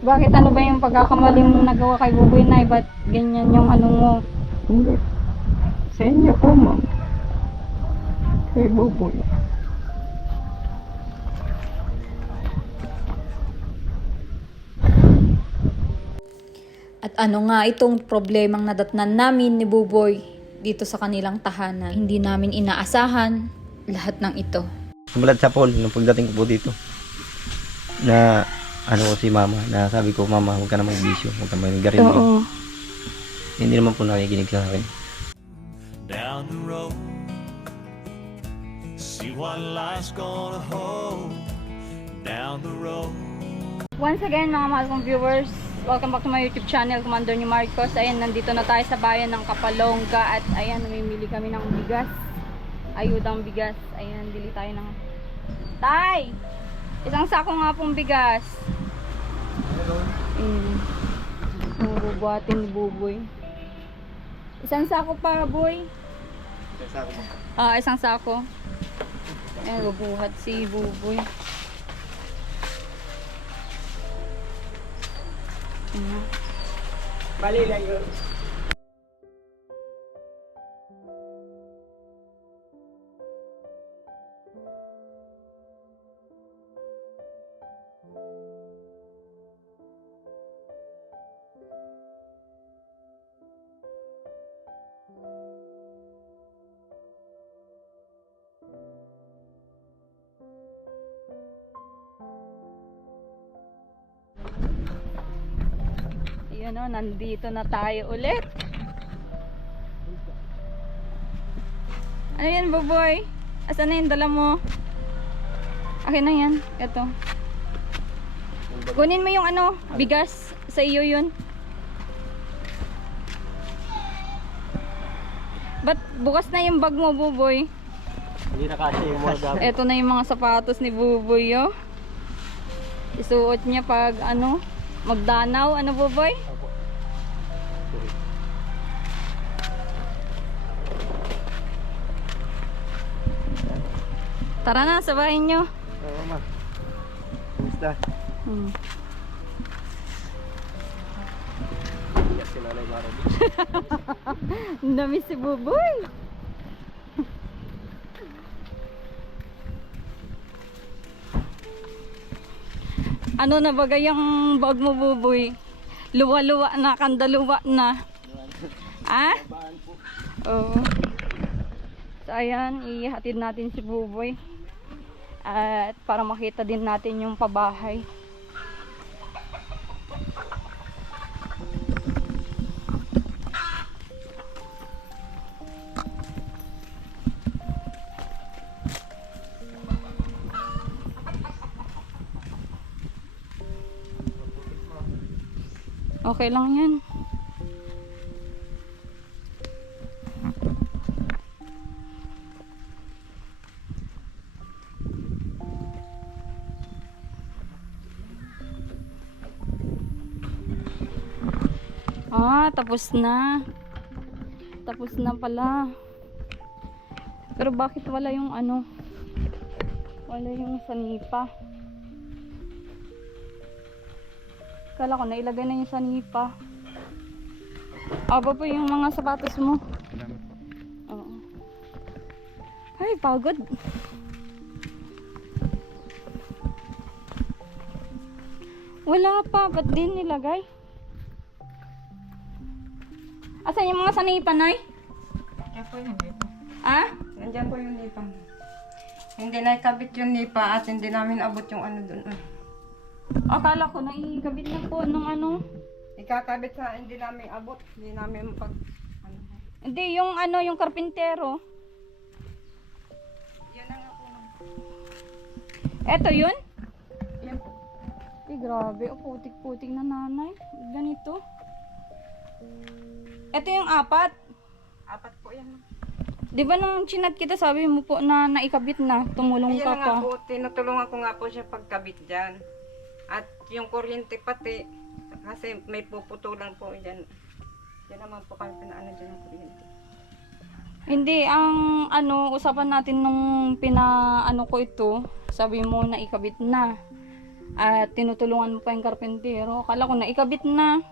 Bakit ano ba yung pagkakamali mong nagawa kay Buboy Nay? Ba't ganyan yung ano mo? Hindi. Sa inyo po, ma'am. Kay Buboy. At ano nga itong problemang nadatnan namin ni Buboy dito sa kanilang tahanan. Hindi namin inaasahan lahat ng ito. Sumulat sa pool nung pagdating ko po dito. Na ano ko si mama, na sabi ko, mama, huwag ka na magbisyo, huwag ka maggarilyo. Oo. Hindi naman po nakikinig sa akin. Down the road, see what life's gonna hold. Down the road. Once again mga mahal kong viewers, welcome back to my YouTube channel, Commander ni Marcos. Ayan, nandito na tayo sa bayan ng Kapalongga at ayan, namimili kami ng bigas. Ayudang bigas. Ayan, bili tayo ng... Tay! Isang sako nga pong bigas. Bubuhatin ni Buboy. Isang sako pa, boy. Isang sako mo. Isang sako. Ayan, bubuhat si Buboy. Ayan. Bali lang yun. Ayan o, nandito na tayo ulit. Ano yan, Buboy? Asan na yung dala mo? Akin na yan. Ito. Kunin mo yung ano, bigas. Sa iyo yun. Ba't bukas na yung bag mo, Buboy? Hindi na kasi yung mga gabi. Ito na yung mga sapatos ni Buboy, oh. Isuot niya pag ano, magdanaw. Ano, Buboy? Tara na, sabahin nyo. Oo, ma. Kumusta? Iyak si Nanay Marami. Ang dami si Buboy. Ano na bagay yung bag mo, Buboy? Luwa-luwa na, kandaluwa na. Ah? Oo. So ayan, ihatid natin si Buboy. At para makita din natin yung pabahay. Okay lang yan. Tapos na. Tapos na pala. Pero bakit wala yung ano? Wala yung sanipa. Kala ko nailagay na yung sanipa. Aba po yung mga sapatos mo. Oo. Ay, pagod. Wala pa. Ba't din nilagay? Asan yung mga sanipa, Nay? Yan po yung nipa. Ah? Nandiyan po yung nipa. Hindi na ikabit yung nipa at hindi namin abot yung ano dun. Akala ko na ikabit na po nung ano. Ikakabit sa hindi namin abot. Hindi namin pag... Ano. Hindi, yung ano, yung karpintero. Yan na nga po. Eto yun? Yan po. Ay, grabe. O, putik-putik na nanay. Ganito. Ito yung apat. Apat po yan. Di ba nung chinat kita, sabi mo po na naikabit na. Tumulong Ayan ka na nga pa. po. Tinutulungan ko nga po siya pagkabit dyan. At yung kuryente pati. Kasi may puputulan po dyan. Yan naman po kami pinaano dyan yung kuryente. Hindi, ang ano, usapan natin nung pinaano ko ito, sabi mo na ikabit na. At tinutulungan mo pa yung karpentero. Akala ko na ikabit na.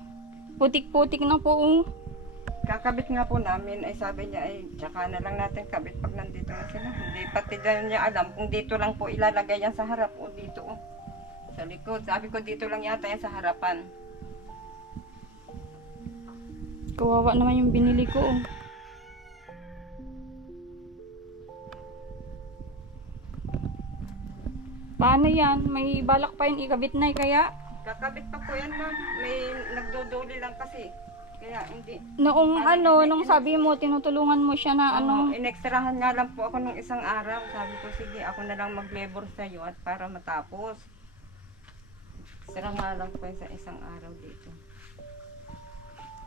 Putik-putik na po. Oh. Kakabit nga po namin, ay sabi niya ay tsaka na lang natin kabit pag nandito na sila. Hindi pati dyan niya alam kung dito lang po ilalagay yan sa harap o dito sa likod. Sabi ko dito lang yata yan sa harapan. Kawawa naman yung binili ko. Oh. Paano yan? May balak pa yun ikabit na kaya? Kakabit pa po yan ma'am. May nagduduli lang kasi. Kaya hindi. Noong nung sabi mo, tinutulungan mo siya na Inekstrahan nga lang po ako nung isang araw. Sabi ko, sige, ako na lang mag-labor sa'yo at para matapos. Extra nga lang po sa isang araw dito.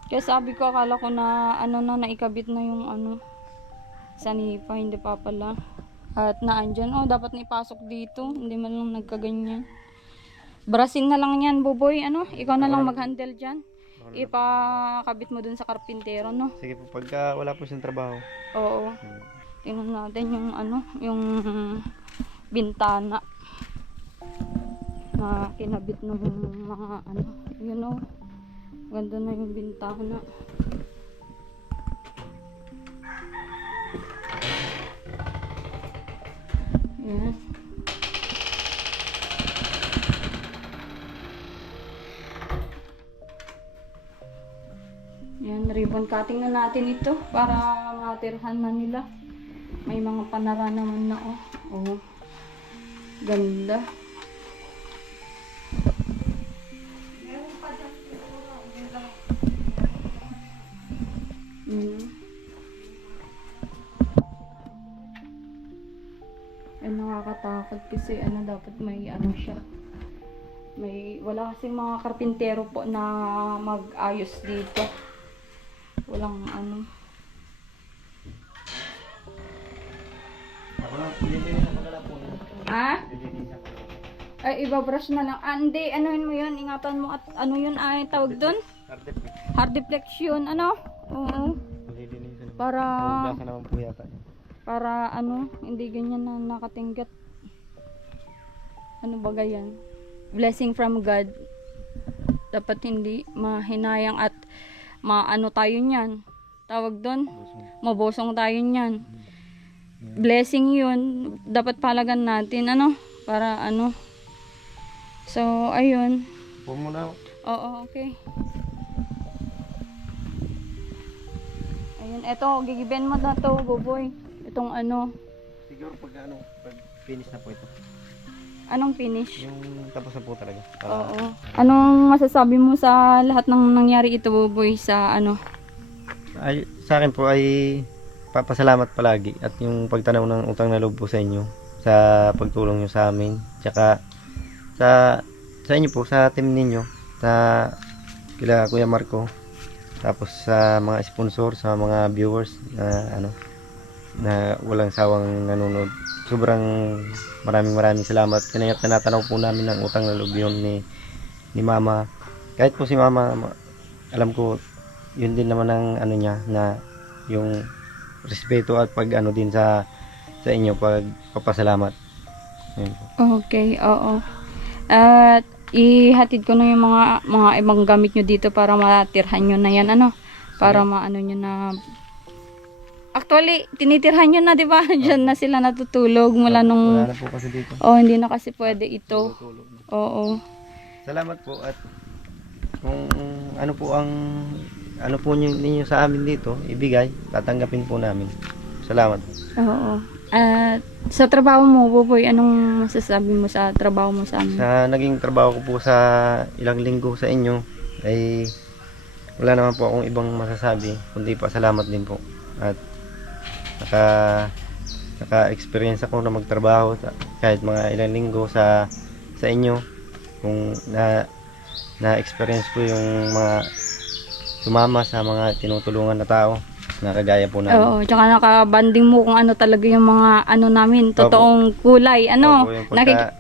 Kaya sabi ko, akala ko na naikabit na yung sa nipa, hindi pa pala. At naandyan, dapat na ipasok dito. Hindi man lang nagkaganyan. Brasin na lang yan, Buboy. Ikaw na lang mag-handle dyan. Ipakabit mo dun sa karpintero, no? Sige po, pagka wala po siyang trabaho. Oo. Tingnan natin yung yung bintana na kinabit ng mga ganda na yung bintana. Yan. Yan, ribbon cutting na natin ito para matirhan na nila. May mga panara naman na oh. Ganda. Ay, nakakatakot kasi dapat may siya. Wala kasi mga karpintero po na mag-ayos dito. Walang Ay, ibabrush na lang. Hindi, anuhin mo yun. Ingatan mo at yun ay tawag dun? Hard deflection. Oo. Para naman po yata. Para hindi ganyan na nakatinggat. Ano ba yan? Blessing from God. Dapat hindi mahinayang at tayo niyan. Tawag doon. Mabosong tayo niyan. Blessing yun. Dapat palagan natin. Para So, ayun. Po muna. Oo, okay. Ayun, eto, gigiben mo na to, Buboy. Itong Siguro pag finish na po ito. Anong finish? Yung tapos na po talaga. Oo. Anong masasabi mo sa lahat ng nangyari ito, Buboy, sa Ay, sa akin po ay papasalamat palagi at yung pagtanaw ng utang na loob po sa inyo sa pagtulong nyo sa amin. Tsaka sa inyo po, sa team ninyo, sa kila Kuya Marco, tapos sa mga sponsor, sa mga viewers na walang sawang nanonood. Sobrang maraming salamat. Tinatanaw po namin ng utang na loob yun ni Mama. Kahit po si Mama, alam ko yun din naman ang niya, na yung respeto at pag din sa inyo, pag papasalamat. Yun po. Okay, oo. At ihatid ko na yung mga ibang gamit nyo dito para matirhan nyo na yan, para maano nyo na. Actually, tinitirhan nyo na, di ba? Diyan na sila natutulog mula nung. Wala na po kasi dito. Hindi na kasi pwede ito. Oo. Salamat po at kung ano po ninyo sa amin dito, ibigay, tatanggapin po namin. Salamat. Oo. At sa trabaho mo, Buboy, anong masasabi mo sa trabaho mo sa amin? Sa naging trabaho ko po sa ilang linggo sa inyo, ay wala naman po akong ibang masasabi, kundi pa salamat din po. At naka-experience ako na magtrabaho kahit mga ilang linggo sa inyo. Kung na-experience ko yung mga sumama sa mga tinutulungan na tao na kagaya po namin. Oo, tsaka nakabanding mo kung ano talaga yung mga namin, totoong kulay. Opo, yung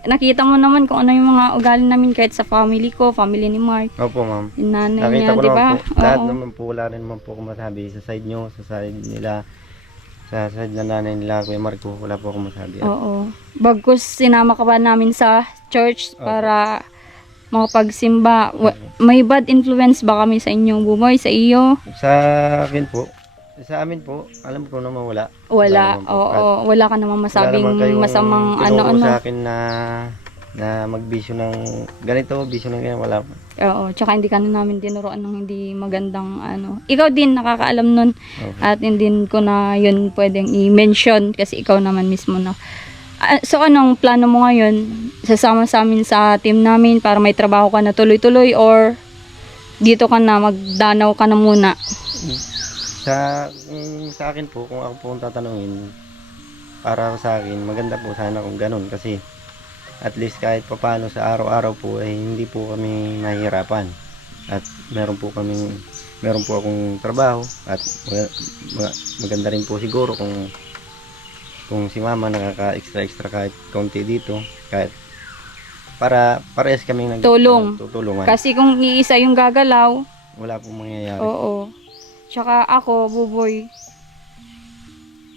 Nakita mo naman kung ano yung mga ugali namin kahit sa family ko, family ni Mark. Opo, ma'am. Yung nanay Nakita niya, ko di naman ba? po. Lahat naman po, wala rin naman po ako masabi sa side nyo, sa side nila. Sa side na nanay nila, Kuya Marco, wala po akong masabi. At Oo. Bagkus sinama ka pa namin sa church para makapagsimba. May bad influence ba kami sa inyo, Buboy? Sa iyo? sa akin po, sa amin po, alam ko naman wala. Wala. naman po. Oo. Wala ka naman masabing Wala naman kayong masamang tinuro ano-ano. sa akin na magbisyo ng ganito, bisyo ng ganyan, wala po. Oo. Tsaka hindi ka na namin tinuruan ng hindi magandang ano. Ikaw din nakakaalam nun. Okay. At hindi ko na yun pwedeng i-mention kasi ikaw naman mismo na. So anong plano mo ngayon? Sasama sa amin sa team namin para may trabaho ka na tuloy-tuloy or dito ka na magdanaw ka na muna? Sa akin po, kung ako po ang tatanungin, para sa akin, maganda po sana kung ganun kasi at least kahit papaano sa araw-araw po ay hindi po kami nahihirapan. At meron po akong trabaho at maganda rin po siguro kung si mama nakaka-extra kahit konti dito, kahit para parehas kaming tutulungan. Kasi kung iisa yung gagalaw, Wala pong mangyayari. oo. Tsaka ako, Buboy,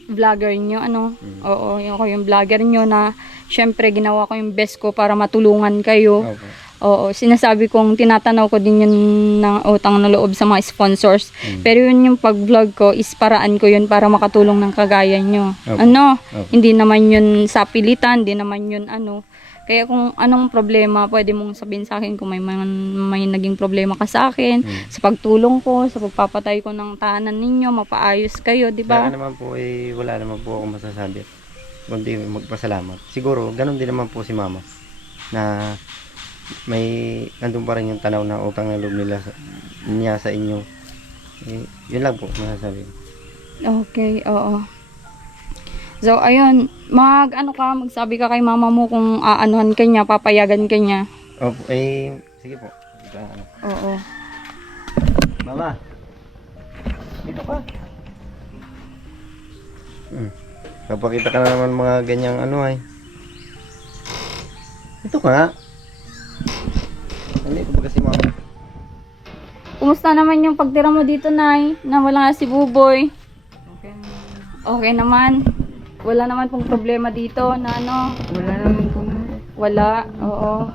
vlogger nyo, ano? Oo, ako yung vlogger nyo na syempre ginawa ko yung best ko para matulungan kayo. Opo. Oo, sinasabi kong tinatanaw ko din yun ng utang na loob sa mga sponsors. Pero yun yung pag-vlog ko, is paraan ko yun para makatulong ng kagaya nyo. Opo. Ano? Opo. Hindi naman yun sa pilitan, hindi naman yun ano. Kaya kung anong problema, pwede mong sabihin sa akin kung may naging problema ka sa akin, sa pagtulong ko, sa pagpapatay ko ng tahanan ninyo, mapaayos kayo, di Sa ba? akin naman po wala naman po ako masasabi. Kundi magpasalamat. Siguro, ganun din naman po si mama. Na nandun pa rin yung tanaw na utang na loob niya sa inyo. Yun lang po masasabi. Okay, oo. So, ayun, magsabi ka kay mama mo kung aanuhan ka niya, papayagan ka niya. Opo, sige po. Oo. Mama, dito ka. Papakita ka na naman mga ganyang ano ay. Ito ka nga. Hindi ko ba kasi mama? Kumusta naman yung pagtira mo dito, Nay? Na wala nga si Buboy. Okay naman. Wala naman pong problema dito na ano. Wala naman po. Wala, oo.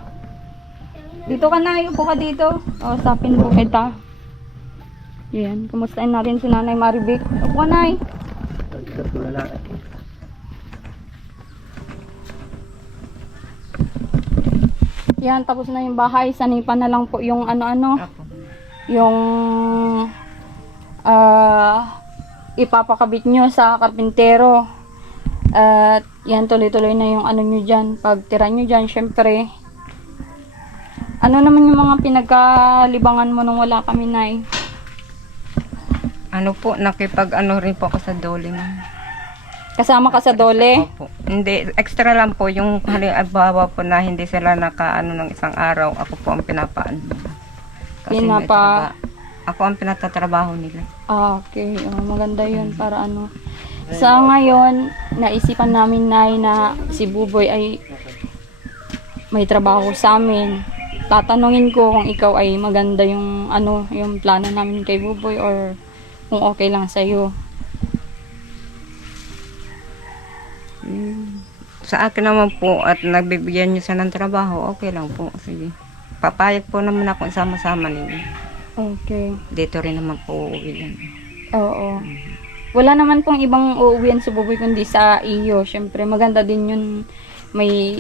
Dito ka na, upo ka dito. O, sapin po kita. Yan, kumustahin natin si Nanay Maribik. Upo ka, Nay. Yan, tapos na yung bahay. Sanipan na lang po yung ano-ano. Ako. Yung ipapakabit nyo sa karpintero. At yan, tuloy-tuloy na yung ano nyo dyan. Pag tira nyo dyan, syempre. Ano naman yung mga pinagkalibangan mo nung wala kami, Nay? Ano po, nakipag-ano rin po ako sa dole mo. Kasama ka sa dole? Opo. Hindi, extra lang po yung halimbawa po na hindi sila nakaano ng isang araw, ako po ang pinapaano. Kasi may ako ang pinatatrabaho nila. Okay. Maganda yun para ano. Sa ngayon, naisipan namin, Nay, na si Buboy ay may trabaho sa amin. Tatanungin ko kung ikaw ay maganda yung ano, yung plano namin kay Buboy or kung okay lang sa'yo. Sa akin naman po at nagbibigyan niyo siya ng trabaho, okay lang po. Sige. Papayag po naman ako sama-sama ninyo. Okay. Dito rin naman po uuwi yan. Oo. Wala naman pong ibang uuwian sa Buboy kundi sa iyo. Siyempre, maganda din yun. May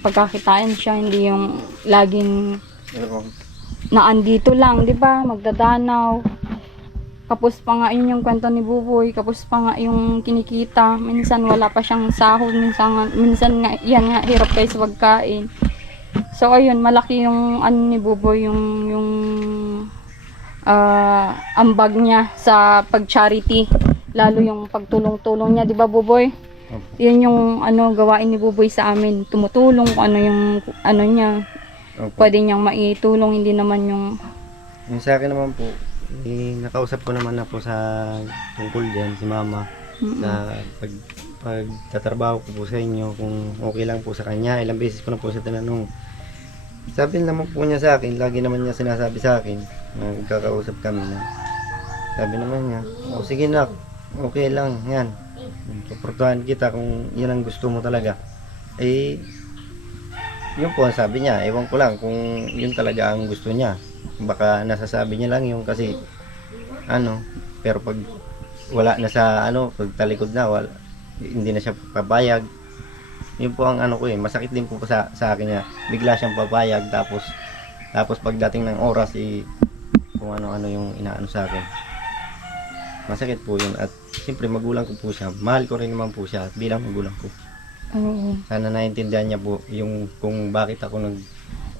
pagkakitaan siya, hindi yung laging naandito lang, di ba? Magdadanaw. Kapos pa nga yun yung kwento ni Buboy. Kapos pa nga yung kinikita. Minsan wala pa siyang sahod. Minsan nga, yan nga, hirap kayo sa pagkain. So, ayun, malaki yung ano ni Buboy, yung ambag niya sa pag-charity. Lalo yung pagtulong-tulong niya, di ba, Buboy? Yun yung ano gawain ni Buboy sa amin. Tumutulong kung ano yung ano niya. Pwede niyang maitulong, hindi naman yung... Yung sa akin naman po, nakausap ko naman na po sa tungkol dyan, si mama. Sa pagtatrabaho ko po sa inyo, kung okay lang po sa kanya. Ilang beses ko na po sa tinanong. Sabi naman po niya sa akin, lagi naman niya sinasabi sa akin, nagkakausap kami na. Sabi naman niya, sige na, okay lang, yan. Suportahan kita kung yan ang gusto mo talaga. Eh, yun po ang sabi niya. Ewan ko lang kung yun talaga ang gusto niya. Baka nasasabi niya lang yung kasi ano, pero pag wala na sa ano, pag talikod na, hindi na siya papayag. Yun po ang ano ko eh, masakit din po sa akin niya. Bigla siyang papayag tapos pagdating ng oras kung ano-ano yung inaano sa akin. Masakit po yun at siyempre magulang ko po siya. Mahal ko rin naman po siya bilang magulang ko. Oo. Sana naintindihan niya po yung kung bakit ako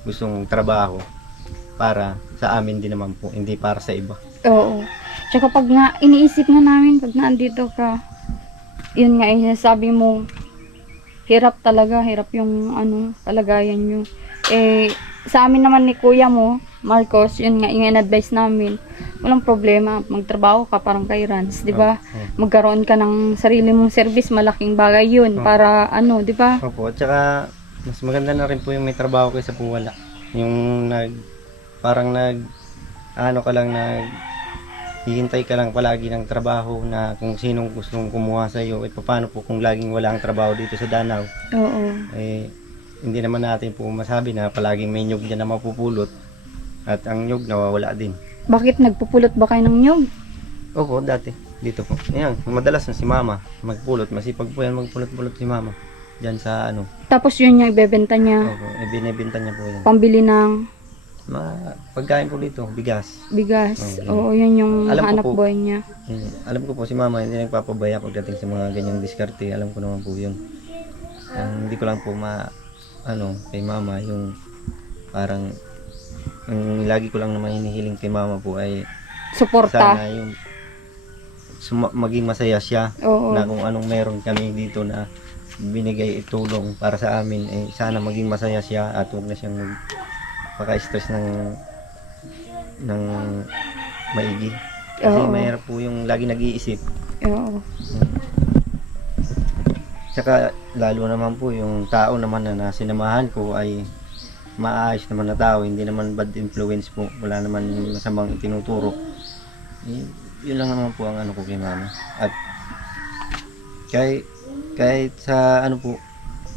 gustong trabaho para sa amin din naman po, hindi para sa iba. Oo. Tsaka pag nga, iniisip nga namin, pag naandito ka, yun nga, sabi mo, hirap talaga, hirap yung kalagayan nyo. Eh, sa amin naman ni kuya mo, Marcos, yun nga, yung in-advise namin, walang problema, magtrabaho ka parang kay Rans, di ba? Magkaroon ka ng sarili mong service, malaking bagay yun, para di ba? Opo, at saka mas maganda na rin po yung may trabaho kaysa po wala. Yung hihintay ka lang palagi ng trabaho na kung sinong gustong kumuha sa iyo, paano po kung laging wala ang trabaho dito sa Danau? Oo. Eh, hindi naman natin po masabi na palaging may nyug dyan na mapupulot at ang nyug nawawala din. Bakit nagpupulot ba kayo ng nyug? Opo, dati. Dito po. Ayan, madalas na si mama magpulot. Masipag po yan magpulot-pulot si mama. Diyan sa Tapos yun yung ibebenta niya, Opo, binibenta niya po yan. pambili ng Pagkain po dito, bigas. bigas. Oo, Oo, yun yung Alam ko hanap po. buhay niya. Alam ko po si mama hindi nagpapabaya pagdating sa mga ganyang diskarte. Alam ko naman po yun. Ang hindi ko lang po kay mama yung parang ang lagi ko lang naman hinihiling kay mama po ay Suporta. sana yung maging masaya siya Oo. na kung anong meron kami dito na binigay itulong para sa amin eh sana maging masaya siya at huwag na siyang magpaka-stress ng maigi kasi Oo. mahirap po yung lagi nag-iisip. Oo. Tsaka lalo naman po yung tao naman na sinamahan ko ay maayos naman na tao, hindi naman bad influence po, wala naman masamang itinuturo. Yun lang naman po ang ko kay mama. At kahit sa po,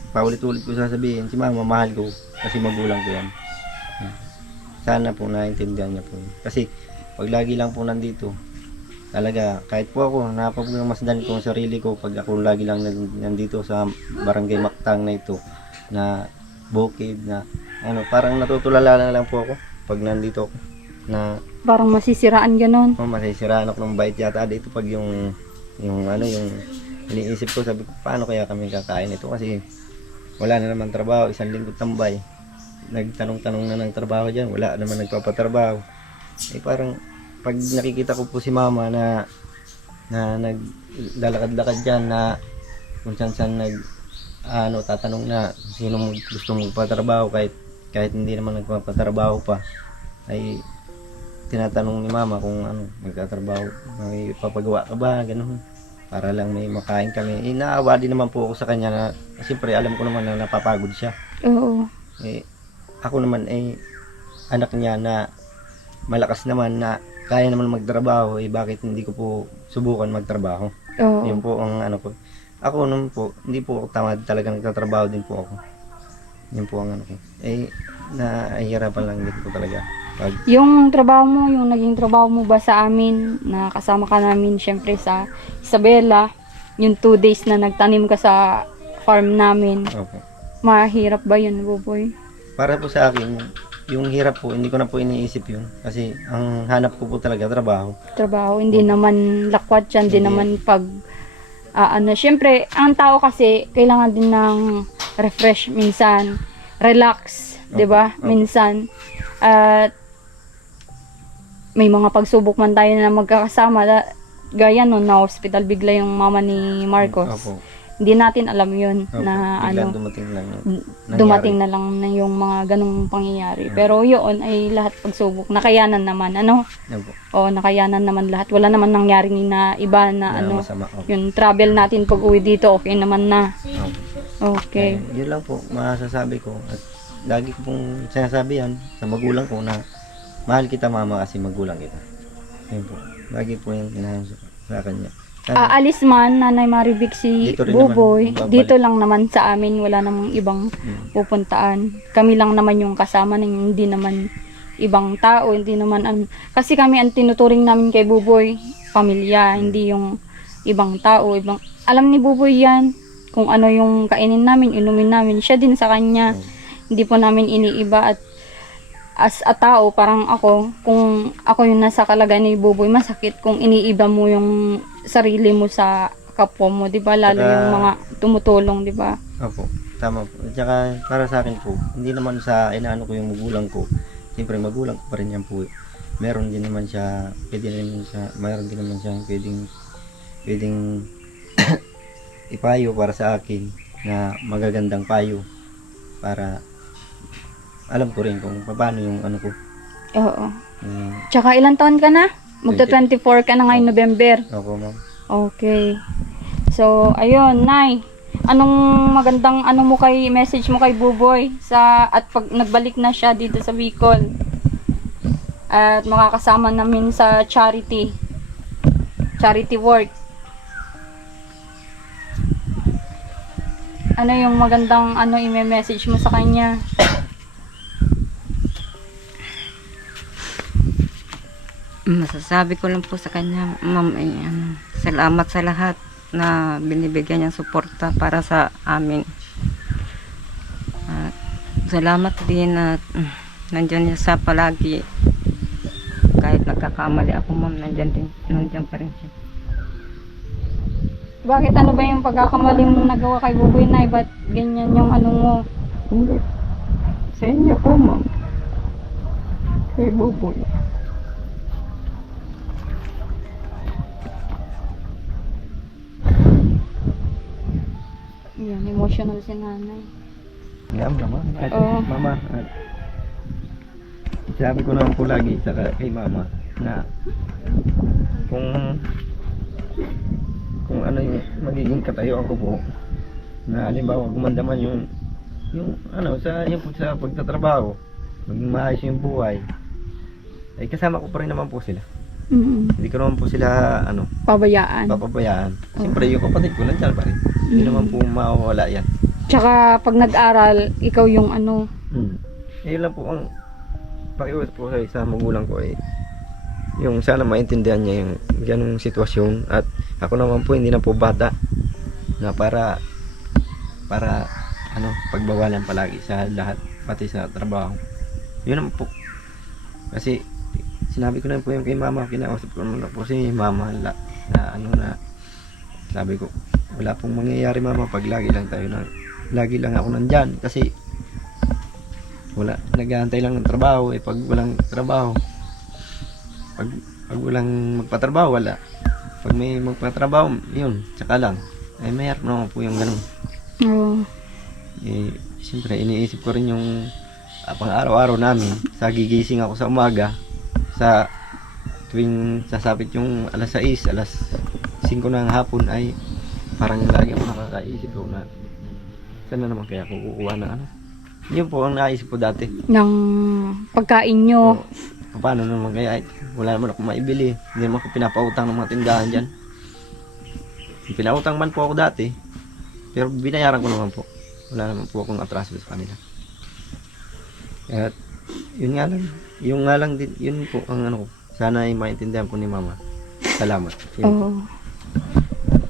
paulit-ulit ko sasabihin, si mama mahal ko kasi magulang ko yan. Sana po naintindihan niya po yun. Kasi pag lagi lang po nandito, talaga kahit po ako napagmasdan ko ang sarili ko pag ako lagi lang nandito sa barangay Mactang na ito na bukid na parang natutulala na lang po ako pag nandito ako na Parang masisiraan ganon. masisiraan ako ng bait yata dito pag yung iniisip ko, sabi ko paano kaya kami kakain ito kasi wala na naman trabaho, isang linggo tambay, nagtanong-tanong na ng trabaho dyan, wala naman nagpapatrabaho. Parang pag nakikita ko po si mama na naglalakad-lakad dyan na kung saan tatanong na sino gusto magpatrabaho kahit hindi naman nagpapatrabaho pa ay tinatanong ni mama kung magtatrabaho, may papagawa ka ba, ganun, para lang may makain kami. Naawa din naman po ako sa kanya na siyempre alam ko naman na napapagod siya. Oo. Ako naman anak niya na malakas naman na kaya naman magtrabaho, bakit hindi ko po subukan magtrabaho? Oo. Yun po ang ko. Ako naman po, hindi po ako tamad, talagang nagtatrabaho din po ako. Yun po ang ko. Nahihirapan lang din po talaga. Yung trabaho mo, yung naging trabaho mo ba sa amin, na kasama ka namin syempre sa Isabela, yung 2 days na nagtanim ka sa farm namin, Opo. mahirap ba yun, Buboy? Para po sa akin, yung hirap po, hindi ko na po iniisip yun. Kasi ang hanap ko po talaga, trabaho. Trabaho, hindi naman lakwat yan, hindi Hindi. naman pag, syempre, ang tao kasi, kailangan din ng refresh minsan, relax, di ba? Opo. Minsan, at may mga pagsubok man tayo na magkakasama, gaya nun, na hospital bigla yung mama ni Marcos. Opo. Hindi natin alam yun Opo. na Biglang dumating lang. dumating na lang na yung mga ganong pangyayari. Pero yun ay lahat pagsubok. Nakayanan naman, Opo. O nakayanan naman lahat. Wala naman nangyaring na iba na Masama. Opo. yung travel natin pag uwi dito, okay naman na. Opo. Okay. Yun lang po, masasabi ko. At lagi ko pong sinasabi yan sa magulang ko na mahal kita mama kasi magulang kita. Yun po. Lagi po yung inahan sa kanya. aalis man, Nanay Maribik, si Dito rin Buboy, naman, babalik. dito lang naman sa amin, wala namang ibang pupuntaan. Kami lang naman yung kasama, hindi naman ibang tao, hindi naman, kasi kami ang tinuturing namin kay Buboy, pamilya, hindi yung ibang tao, alam ni Buboy yan, kung ano yung kainin namin, inumin namin, siya din sa kanya, hindi po namin iniiba. At as a tao, parang ako, kung ako yung nasa kalagayan ni Buboy, masakit kung iniiba mo yung sarili mo sa kapwa mo, di ba? Lalo Saka- yung mga tumutulong, di ba? Opo, tama po. At saka para sa akin po, hindi naman sa inaano ko yung magulang ko. Siyempre magulang ko pa rin yan po. Meron din naman siya, mayroon din naman siya pwedeng ipayo para sa akin na magagandang payo para alam ko rin kung paano yung ano ko. Oo. Yung, Tsaka ilang taon ka na? Magta 24 ka na ngayong November. ako ma'am. Okay. So, ayun, Nay. Anong magandang message mo kay Buboy at pag nagbalik na siya dito sa Bicol? At makakasama namin sa charity work. Ano yung magandang i-message mo sa kanya? Masasabi ko lang po sa kanya, ma'am, salamat sa lahat na binibigyan niyang suporta para sa amin. At salamat din at nandiyan niya sa palagi. Kahit nagkakamali ako, ma'am, nandiyan pa rin siya. Bakit ano ba yung pagkakamali mo nagawa kay Buboy, Nay? Ba't ganyan yung mo? Hindi. Sa inyo po, ma'am. Kay Buboy. Yan, emotional si Nanay. Ngam naman. At Oo. mama, at sabi ko naman po lagi sa kay mama na kung ano yung magiging katayuan ko po na halimbawa gumanda man yung sa pagtatrabaho, maging maayos yung buhay, ay kasama ko pa rin naman po sila. Hindi ko naman po sila Pabayaan. papabayaan. Siyempre yung kapatid ko nandiyan pa rin. Hindi naman po mawawala yan. Tsaka pag nag-aral, ikaw yung Yun lang po ang pakiusap po sa magulang ko yung sana maintindihan niya yung ganung sitwasyon, at ako naman po hindi na po bata na para pagbawalan palagi sa lahat, pati sa trabaho. Yun naman po. Kasi sinabi ko na po yung kay mama, kinausap ko naman po si mama na sabi ko, wala pong mangyayari mama pag lagi lang ako nandyan, kasi wala, nag-aantay lang ng trabaho. Pag walang trabaho, pag walang magpatrabaho, wala. Pag may magpatrabaho, yun, tsaka lang. Mayroon naman po yung ganun. Oo. Siyempre iniisip ko rin yung pang araw-araw namin. Sa gigising ako sa umaga, sa tuwing sasapit yung alas 6, alas 5 ng hapon, ay parang lagi ako nakakaisip ko na sana naman kaya ako kukuha na yun po ang naisip ko dati. Ng pagkain nyo. Paano naman kaya, wala naman ako maibili, hindi naman ako pinapautang ng mga tindahan dyan. Pinautang man po ako dati, pero binayaran ko naman po. Wala naman po akong atraso sa kanila. At yun nga lang din, yun po ang ko. Sana ay maintindihan po ni mama. Salamat. Oo.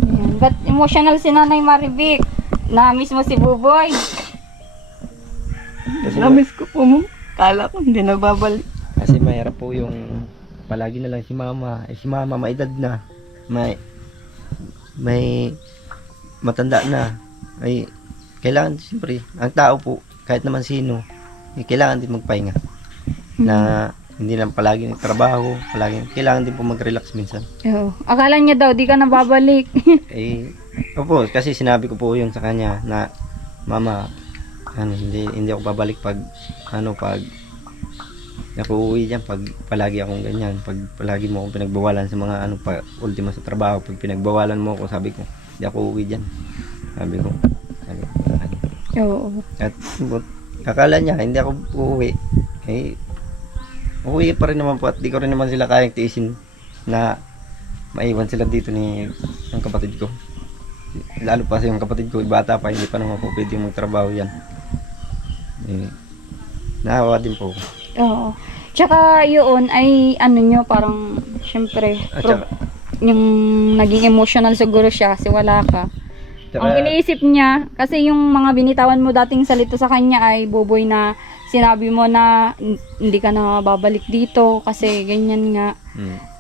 Ayan. But emotional si Nanay Maribik. Na-miss mo si Buboy. Kasi, Namiss ko po, ma'am. Kala ko hindi na babalik. kasi mahirap po yung palagi na lang si mama. Si mama may edad na. May matanda na. Ay kailangan siyempre, ang tao po, kahit naman sino, kailangan din magpahinga. Na hindi lang palagi nagtrabaho, kailangan din po mag-relax minsan. Oo. Akala niya daw, di ka na babalik. Opo, kasi sinabi ko po yun sa kanya na, mama, hindi ako babalik pag ako uuwi dyan, pag palagi akong ganyan, pag palagi mo akong pinagbawalan sa mga ultima sa trabaho, pag pinagbawalan mo ako, sabi ko, hindi ako uuwi dyan. Sabi ko. Oo. At akala niya, hindi ako uuwi. Uuwi pa rin naman po, at di ko rin naman sila kayang tiisin na maiwan sila dito ng kapatid ko. Lalo pa yung kapatid ko, bata pa, hindi pa naman po pwede magtrabaho yan. Naawa din po. Oo. Tsaka yun ay ano nyo, parang syempre At saka, yung naging emotional siguro siya kasi wala ka. Ang iniisip niya, kasi yung mga binitawan mo dating salita sa kanya ay Buboy na sinabi mo na hindi ka na babalik dito kasi ganyan nga.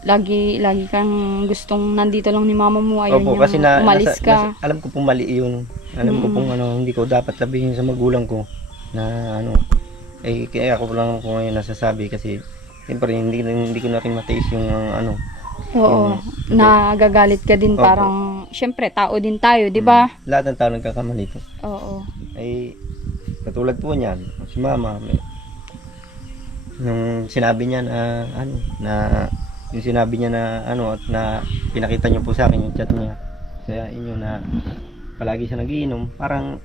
Lagi kang gustong nandito lang ni mama mo, ayun opo, yung kasi umalis ka. alam ko pong mali yun. Alam ko pong hindi ko dapat sabihin sa magulang ko na kaya ako lang po ngayon nasasabi kasi siyempre hindi ko na rin matiis yung Oo, nagagalit ka din, Opo. parang syempre tao din tayo, di ba? Lahat ng tao nagkakamali po. Oo. Ay katulad po niyan, si mama nung sinabi niya na at na pinakita niyo po sa akin yung chat niya sa inyo na palagi siya nagiinom, parang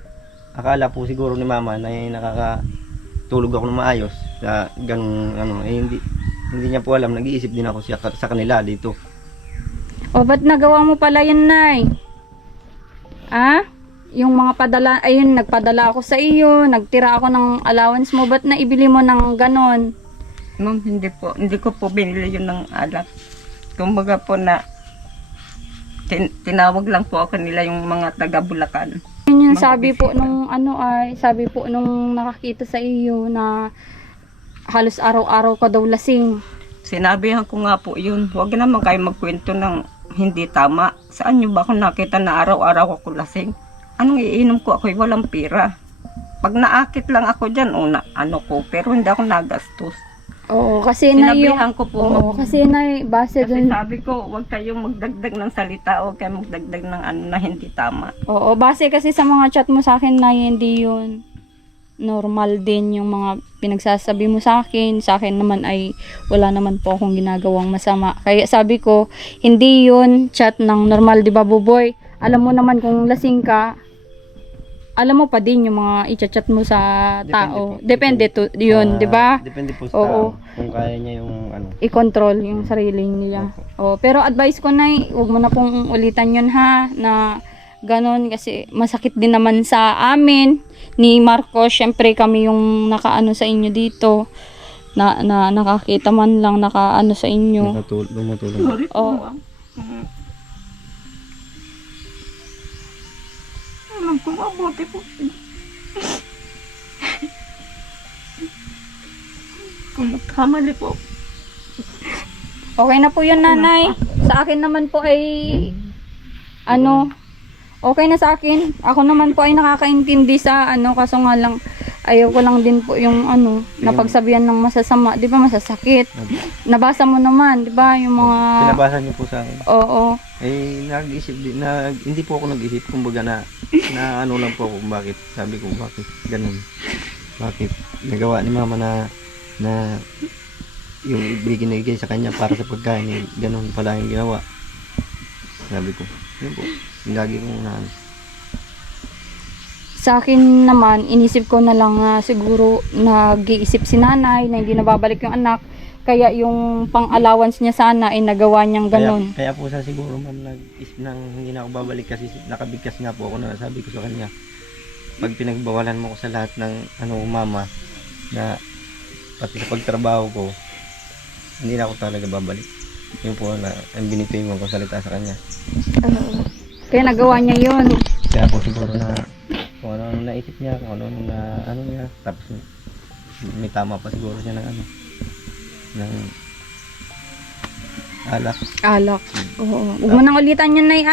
akala po siguro ni mama na nakakatulog ako ng maayos sa ganung hindi niya po alam, nag-iisip din ako sa kanila dito. O, ba't nagawa mo pala yun, Nay? Yung mga padala, ayun, nagpadala ako sa iyo, nagtira ako ng allowance mo, ba't naibili mo ng ganon? Ma'am, hindi ko po binili yun ng alak. Kumbaga po na tinawag lang po ako nila yung mga taga Bulacan. Yun yung Mga sabi po bisita. sabi po nung nakakita sa iyo na halos araw-araw ka daw lasing. Sinabihan ko nga po yun, huwag naman kayo magkwento ng hindi tama. Saan nyo ba ako nakita na araw-araw ako lasing? Anong iinom ko ako? Walang pera. Pag naakit lang ako dyan, pero hindi ako nagastos. Oo, kasi na yung Sinabihan ko po. kasi na base Kasi dun. sabi ko, huwag kayong magdagdag ng salita, huwag kayong magdagdag ng na hindi tama. Oo, base kasi sa mga chat mo sa akin na hindi yun normal din yung mga pinagsasabi mo sa akin. Sa akin naman ay wala naman po akong ginagawang masama. Kaya sabi ko, hindi yun chat ng normal, di ba, Buboy? Alam mo naman kung lasing ka, alam mo pa din yung mga i-chat mo sa tao. Depende to yun, di ba? Depende po sa Oo. tao kung kaya niya yung I-control yung sarili nila. Oh, pero advice ko na, huwag mo na pong ulitan yun ha, na ganon kasi masakit din naman sa amin ni Marco. Syempre kami yung nakaano sa inyo dito, na nakakita man lang nakaano sa inyo. Tumutulong. Sorry po, Oo. ma'am. Alam ko, mabuti po. Kung magkamali po. Okay na po yun, nanay. Sa akin naman po ay okay na sa akin. Ako naman po ay nakakaintindi sa kaso nga lang ayaw ko lang din po yung napagsabihan ng masasama, 'di ba, masasakit. Nabasa mo naman, 'di ba, yung mga Pinabasa niyo po sa akin. Oo. Nag-isip din hindi po ako nag-isip, kumbaga na lang po ako kung bakit, sabi ko bakit ganun. Bakit nagawa ni mama na yung ibigay sa kanya para sa pagkain, ganun pala yung ginawa. Sabi ko, yun po, lagi kong Sa akin naman, inisip ko na lang na siguro nag-iisip si nanay na hindi nababalik yung anak. Kaya yung pang-allowance niya sana ay nagawa niyang ganun. Kaya po sa siguro ma'am nag-isip nang hindi na ako babalik kasi nakabigkas nga po ako na sabi ko sa kanya, pag pinagbawalan mo ko sa lahat ng mama na pati sa pagtrabaho ko, hindi na ako talaga babalik. Yun po na ang binituin mo ko salita sa kanya. Kaya nagawa niya yun. Kaya po siguro na kung ano naisip niya, kung ano niya, tapos may tama pa siguro siya ng ng alak. Alak. Oo. Huwag mo nang ulitan yan, Nay,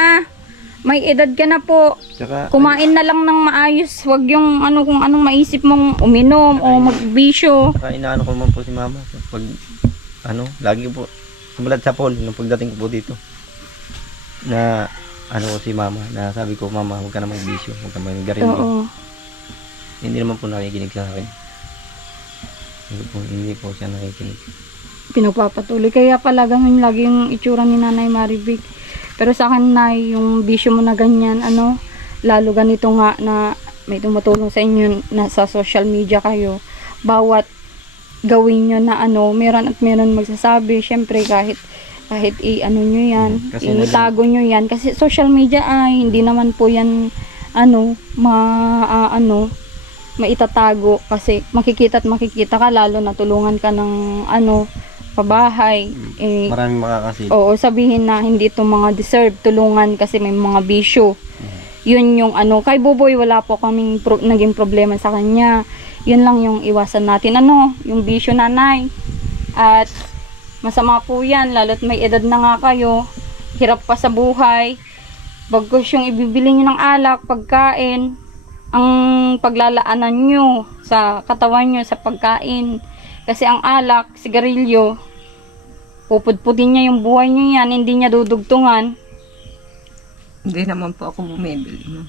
May edad ka na po. Tsaka, Kumain na lang ng maayos. Huwag yung kung anong maisip mong uminom o magbisyo. Tsaka inaano ko naman po si mama. Pag, lagi po, sumulat sa phone, nung pagdating ko po dito. Na, ko si mama, na sabi ko, mama, huwag ka na magbisyo, huwag ka maggarilyo. Oo. Hindi naman po nakikinig sa akin. Hindi po siya nakikinig. Pinagpapatuloy. Kaya pala ganun lagi yung itsura ni Nanay Maribig. Pero sa akin, Nay, yung bisyo mo na ganyan, lalo ganito nga na may tumutulong sa inyo na sa social media kayo. Bawat gawin nyo na meron at meron magsasabi. Syempre kahit Kahit i-ano nyo yan, Kasi itago nyo yan. Kasi social media ay hindi naman po yan maitatago kasi makikita at makikita ka lalo na tulungan ka ng pabahay. Maraming makakasil. Oo, sabihin na hindi itong mga deserve tulungan kasi may mga bisyo. Yun yung kay Buboy wala po kaming naging problema sa kanya. Yun lang yung iwasan natin. Yung bisyo, nanay. At masama po yan, lalo't may edad na nga kayo. Hirap pa sa buhay. Bagkus yung ibibili nyo ng alak, pagkain, ang paglalaanan nyo sa katawan nyo, sa pagkain. Kasi ang alak, sigarilyo, pupudpudin niya yung buhay nyo yan, hindi niya dudugtungan. Hindi naman po ako bumibili. No?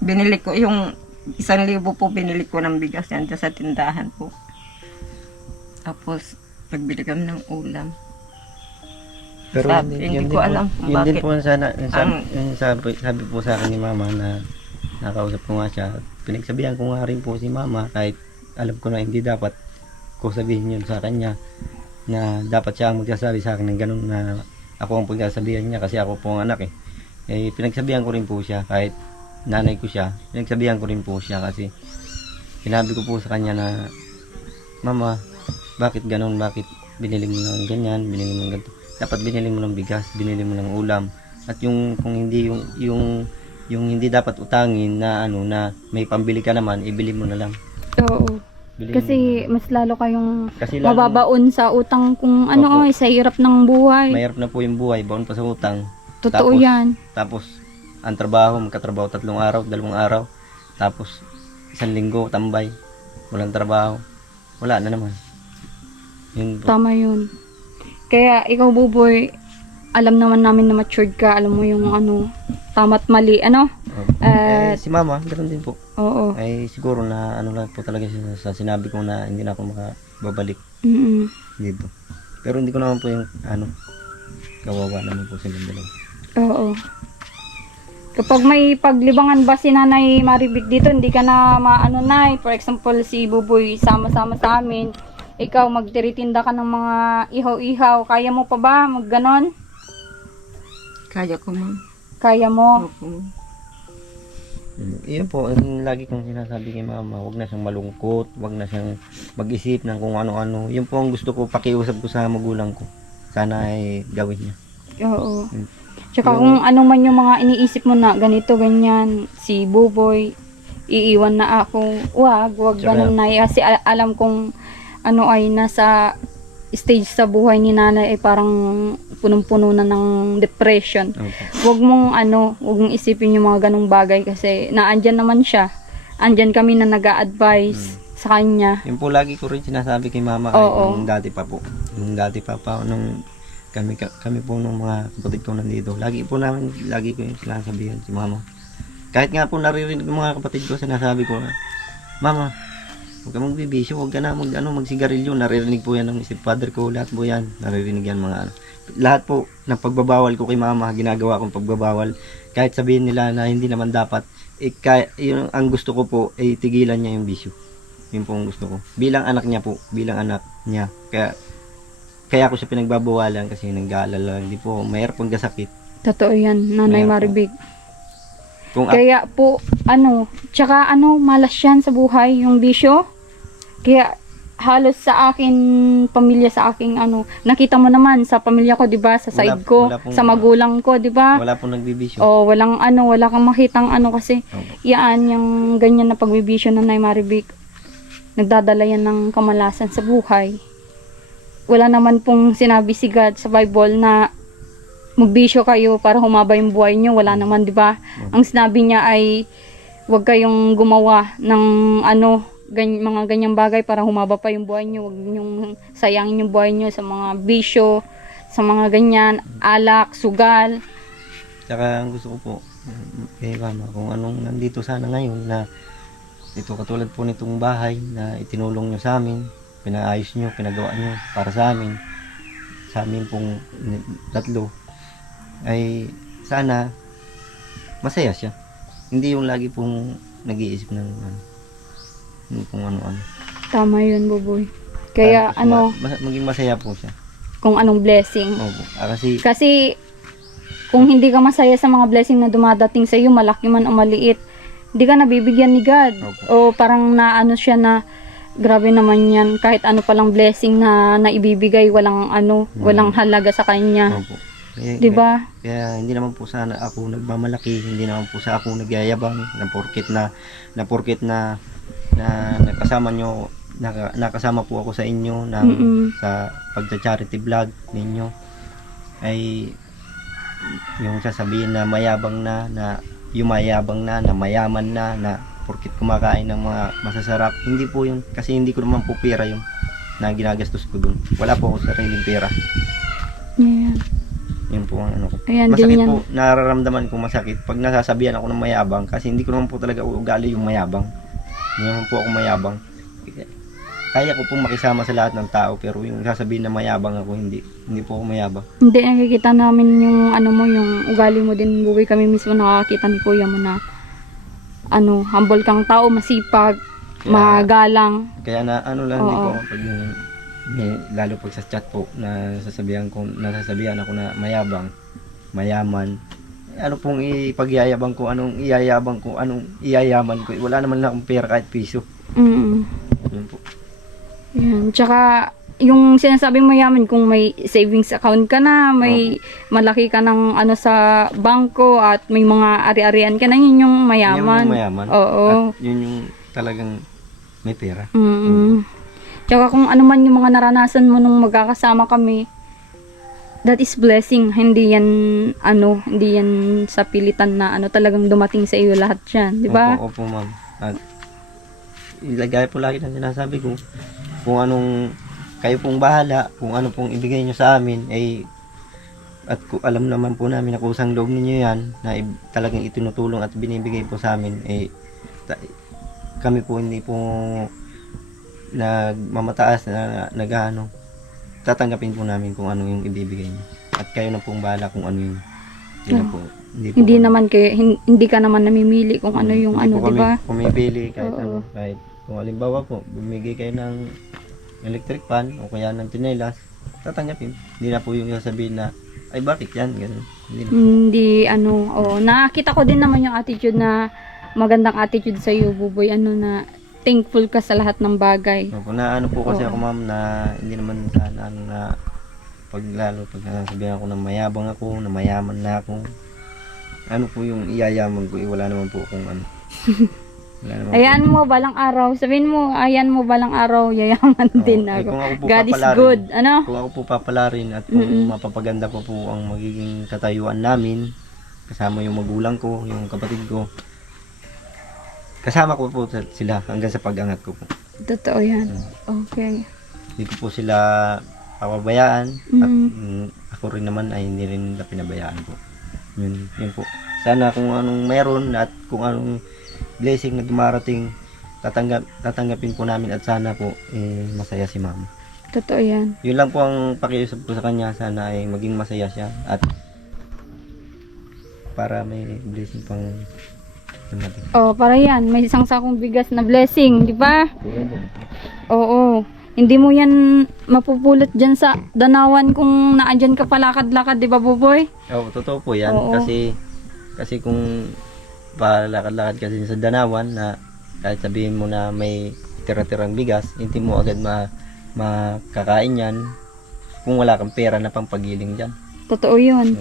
Binili ko yung 1,000 po, binili ko ng bigas yan dyan sa tindahan po. Tapos, nagbili kami ng ulam. Pero Hindi ko alam kung yun din bakit. po sana, Ang- sabi po sa akin ni mama na nakausap ko nga siya. Pinagsabihan ko nga rin po si mama kahit alam ko na hindi dapat ko sabihin yun sa kanya na dapat siya ang magsasabi sa akin ng ganun na ako ang pagsasabihan niya kasi ako po ang anak pinagsabihan ko rin po siya kahit nanay ko siya, pinagsabihan ko rin po siya kasi sinabi ko po sa kanya na mama, bakit ganun, bakit binili mo ng ganyan, binili mo ng ganito, dapat binili mo ng bigas, binili mo ng ulam at yung kung hindi yung hindi dapat utangin na na may pambili ka naman, ibili mo na lang. Oo. Bili Kasi mo. mas lalo kayong Kasi lalo- mababaon sa utang kung Opo. sa hirap ng buhay. Mahirap na po yung buhay, baon pa sa utang. Totoo tapos- yan. Tapos ang trabaho, magkatrabaho 3 araw, 2 araw. Tapos 1 linggo tambay, walang trabaho. Wala na naman. Yun po. Tama yun. Kaya ikaw, Buboy, alam naman namin na matured ka. Alam mo yung tama't mali. Si mama, ganoon din po. Oo. Ay siguro na lang po talaga siya sa sinabi ko na hindi na ako makababalik Mm-mm. dito. Pero hindi ko naman po yung kawawa naman po silang dalawa. Oo. Kapag may paglibangan ba si Nanay Maribig dito, hindi ka na Nay. For example, si Buboy sama-sama sa amin. Ikaw, magtiritinda ka ng mga ihaw-ihaw. Kaya mo pa ba magganon? Kaya ko, ma'am. Kaya mo? Opo. Iyon po, ang lagi kong sinasabi kay mama, wag na siyang malungkot, wag na siyang mag-isip ng kung ano-ano. Yun po ang gusto ko, pakiusap ko sa magulang ko. Sana ay gawin niya. Oo. Tsaka kung ano man yung mga iniisip mo na ganito, ganyan, si Buboy, iiwan na ako. Wag Tsaka- ganun na. Kasi alam kong ay nasa stage sa buhay ni nanay ay parang punong-puno na ng depression. Okay. Wag mong wag mong isipin yung mga ganung bagay kasi naandyan naman siya. Andyan kami na nag-a-advise sa kanya. Yun po lagi ko rin sinasabi kay mama kahit Oo. nung dati pa po. Nung dati pa nung kami po nung mga kapatid ko nandito. Lagi ko yung sinasabihan si mama. Kahit nga po naririnig ng mga kapatid ko, sinasabi ko na, mama, huwag ka magbibisyo, huwag ka na magsigarilyo. Naririnig po yan ng stepfather ko, lahat po yan. Naririnig yan lahat po ng pagbabawal ko kay mama, ginagawa kong pagbabawal. Kahit sabihin nila na hindi naman dapat, yun ang gusto ko po, tigilan niya yung bisyo. Yun po ang gusto ko. Bilang anak niya po, bilang anak niya. Kaya ako siya pinagbabawalan kasi nag-aalala. Hindi po, mayroon pong gasakit. Totoo yan, Nanay Mayroon po. Maribig. Kung Kaya po, tsaka malas yan sa buhay, yung bisyo. Kaya halos sa akin, pamilya sa aking nakita mo naman sa pamilya ko, 'di ba, sa side ko, wala pong- sa magulang ko, 'di ba? wala pong nagbibisyo. O walang wala kang makitang kasi Opo. yan yung ganyan na pagbibisyo na Nay Maribig. Nagdadala yan ng kamalasan sa buhay. Wala naman pong sinabi si God sa Bible na magbisyo kayo para humaba yung buhay nyo. Wala naman, 'di ba? Ang sinabi niya ay huwag kayong gumawa ng mga ganyang bagay para humaba pa yung buhay nyo. Huwag nyong sayangin yung buhay nyo sa mga bisyo, sa mga ganyan, alak, sugal. Tsaka ang gusto ko po, kay mama, kung anong nandito sana ngayon na ito katulad po nitong bahay na itinulong nyo sa amin, pinaayos nyo, pinagawa nyo para sa amin pong tatlo, ay sana masaya siya. Hindi yung lagi pong nag-iisip ng kung ano-ano. Tama yun, Buboy. Kaya Para maging masaya po siya. kung anong blessing. Opo. Kasi Kasi kung hindi ka masaya sa mga blessing na dumadating sa iyo, malaki man o maliit, hindi ka nabibigyan ni God. Opo. O parang naano siya na grabe naman yan, kahit ano palang blessing na naibibigay, walang walang halaga sa kanya. opo. Kaya, 'Di ba? Kaya hindi naman po sana ako nagmamalaki, hindi naman po sa ako nagyayabang na porket na nakasama nyo, nakasama po ako sa inyo ng sa pagcha-charity vlog ninyo ay yung sasabihin na mayabang na yumayabang na mayaman na porket kumakain ng mga masasarap. Hindi po yun, kasi hindi ko naman po pera yun na ginagastos ko dun. Wala po ako sariling pera. Yeah. Yun po ang ano ko. Ayan, Masakit din yan. po, nararamdaman ko masakit pag nasasabihan ako ng mayabang, kasi hindi ko naman po talaga ugali yung mayabang. Hindi naman po ako mayabang. Kaya ko pong makisama sa lahat ng tao, pero yung sasabihin na mayabang ako, hindi po ako mayabang. Hindi, nakikita namin yung yung ugali mo din, buhay. Kami mismo nakakita ni kuya mo na humble kang tao, masipag, magalang. Kaya na ano lang, hindi Oo. po ako pag lalo pag sa chat po nasasabihan ako na mayabang, mayaman. Ano pong ipagyayabang ko, anong iyayaman ko. Wala naman na akong pera kahit piso. Yun po. Yan. Tsaka, yung sinasabing mayaman, kung may savings account ka na, may malaki ka ng sa bangko, at may mga ari-arian ka na, yun yung mayaman. Yun yung mayaman. Oo. At yun yung talagang may pera. Tsaka kung ano man yung mga naranasan mo nung magkakasama kami, that is blessing. Hindi yan sa pilitan na talagang dumating sa iyo lahat yan, di ba? Opo, ma'am. At ilagay po lagi na sinasabi ko, kung anong kayo pong bahala, kung ano pong ibigay nyo sa amin, at alam naman po namin na kusang loob ninyo yan, na talagang itinutulong at binibigay po sa amin, kami po hindi po nagmamataas na tatanggapin po namin kung ano yung ibibigay niyo. At kayo na pong bahala kung ano yung Hindi ka naman namimili kung ano yung hindi po di ba? kami pumipili kahit Oo. kahit kung halimbawa po bumigay kayo ng electric fan o kaya ng tinelas, tatanggapin. Hindi na po yung sasabihin na ay bakit yan, ganun. Hindi na. Nakita ko din naman yung attitude na magandang attitude sa iyo, Buboy, na thankful ka sa lahat ng bagay. Opo, na po kasi Oo. ako, ma'am, na hindi naman sana na pag nasabihan ako na mayabang ako, na mayaman na ako. Ano po yung iyayaman ko, wala naman po akong Wala naman Ayan mo balang araw, sabihin mo, ayan mo balang araw, yayaman din ako. kung ako po God is papalarin, good, Kung ako po papalarin at kung mapapaganda pa po ang magiging katayuan namin, kasama yung magulang ko, yung kapatid ko, kasama ko po sila hanggang sa pag-angat ko po. Totoo yan. Okay. Hindi ko po sila papabayaan at ako rin naman ay hindi rin nila pinabayaan po. Yun po. Sana kung anong meron at kung anong blessing na dumarating, tatanggapin po namin at sana po masaya si mama. Totoo yan. Yun lang po ang pakiusap ko sa kanya, sana ay maging masaya siya at para may blessing pang dumating. Para yan, may isang sakong bigas na blessing, di ba? Oo. Hindi mo yan mapupulot dyan sa Danawan kung naandyan ka palakad-lakad, di ba, Buboy? Oo, totoo po yan. Oo. Kasi kung palakad-lakad kasi sa Danawan na kahit sabihin mo na may tira-tirang bigas, hindi mo agad makakain yan kung wala kang pera na pampagiling dyan. Totoo yun.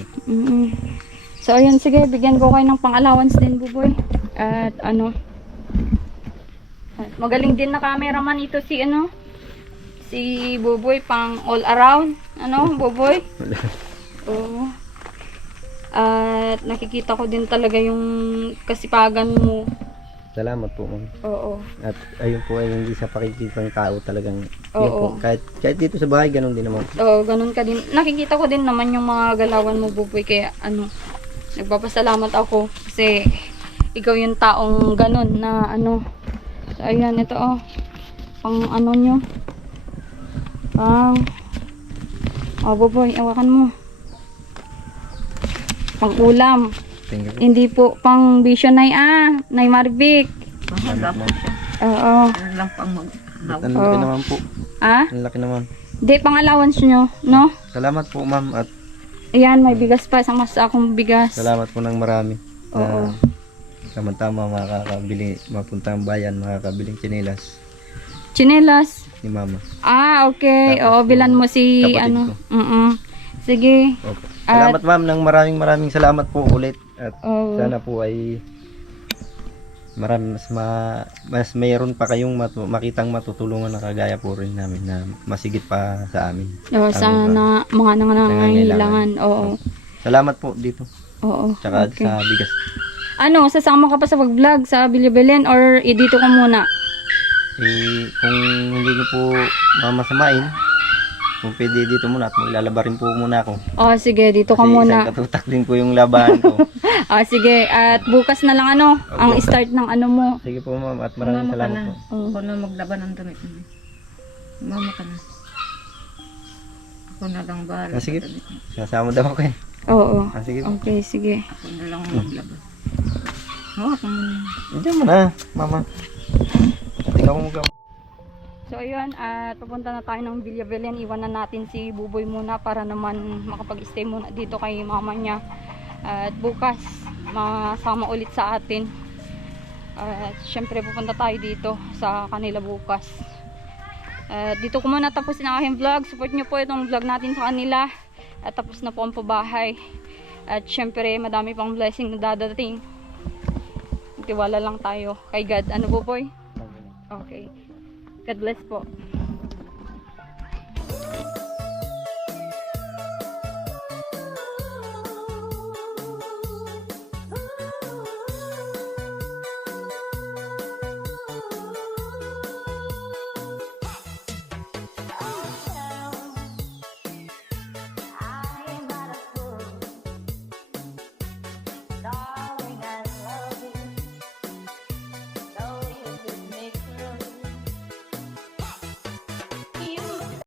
So, ayun, sige, bigyan ko kayo ng pang-allowance din, Buboy. At magaling din na cameraman ito si Buboy, pang all around. Buboy? Oo. At nakikita ko din talaga yung kasipagan mo. Salamat po, ma'am. Oo. At ayun po ay hindi sa pakikitang tao talagang. Oo. Yun po, kahit dito sa bahay, ganun din naman. Oo, ganun ka din. Nakikita ko din naman yung mga galawan mo, Buboy. Kaya nagpapasalamat ako. Kasi ikaw yung taong ganun na So, ayan, ito pang nyo. Buboy, awakan mo. Pang ulam. Thank you po. Hindi po pang bisyo Nay Marvic. Mahal po siya. Oo. Ano lang pang Ang laki naman po. Ah? Ang laki naman. Hindi, pang allowance nyo, no? Salamat po ma'am at Ayan, may bigas pa. Isang akong bigas. salamat po ng marami. Oo. Tama-tama makakabili, mapunta ang bayan, makakabiling tsinelas Chinelas. ni mama. Ah, okay. Tapos Oo, bilan mo si kapatid ano. ko. Sige. Opo. Salamat ma'am ng maraming salamat po ulit at Oo. sana po ay mas mayroon pa kayong makitang matutulungan na kagaya po rin namin na masigit pa sa amin. Oo, sana mga nangangailangan. Oo. Salamat po dito. Oo. Tsaka Okay. sa bigas. Ano, sasama ka pa sa pag-vlog sa Bilibelen or dito ka muna? Kung hindi niyo po mamasamain, kung pwede dito muna at maglalaba rin po muna ako. Oh, sige, dito ka Kasi muna. isang katutak din po yung labahan ko. Ah, sige. At bukas na lang ano, ang start ng ano mo. Sige po ma'am at maraming salamat po. Ako na maglaban ng damit mo. Mama ka na. Ako na lang bahala. Ah, sige. sa damit mo. Sasama daw ako eh. Oo. Sige po. Okay, sige. Ako na lang maglaban. Oo, ako muna. Diyan mo na, mama. At ikaw mo ka. So ayun, at pupunta na tayo ng Bilibelen. Iwan na natin si Buboy muna para naman makapag-stay muna dito kay mama niya. At bukas, masama ulit sa atin. At syempre pupunta tayo dito sa kanila bukas. Dito ko muna tapusin ang aking vlog. Support nyo po itong vlog natin sa kanila. At tapos na po ang pabahay. At syempre madami pang blessing na dadating. Tiwala lang tayo kay God. Ano po, boy? Okay. God bless po.